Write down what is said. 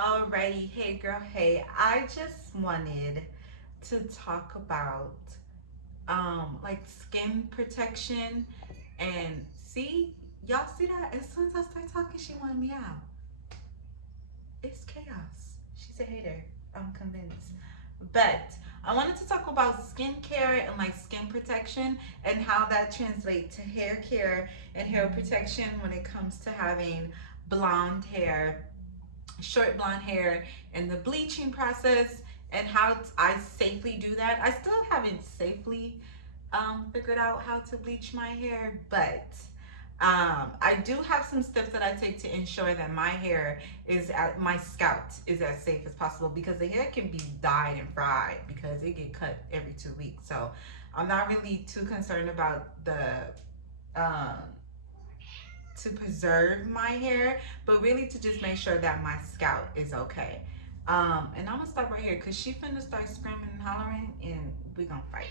Alrighty, hey girl, hey. I just wanted to talk about like skin protection and see y'all see that as soon as I start talking she wanted me out. It's chaos. She's a hater. I'm convinced. But I wanted to talk about skincare and like skin protection and how that translates to hair care and hair protection when it comes to having blonde hair, short blonde hair, and the bleaching process and how I safely do that. I still haven't safely figured out how to bleach my hair, but I do have some steps that I take to ensure that my hair is at my scalp is as safe as possible because the hair can be dyed and fried because it get cut every 2 weeks. So I'm not really too concerned about the um, to preserve my hair, but really to just make sure that my scalp is okay. And I'm gonna stop right here because she finna start screaming and hollering, and we gonna fight.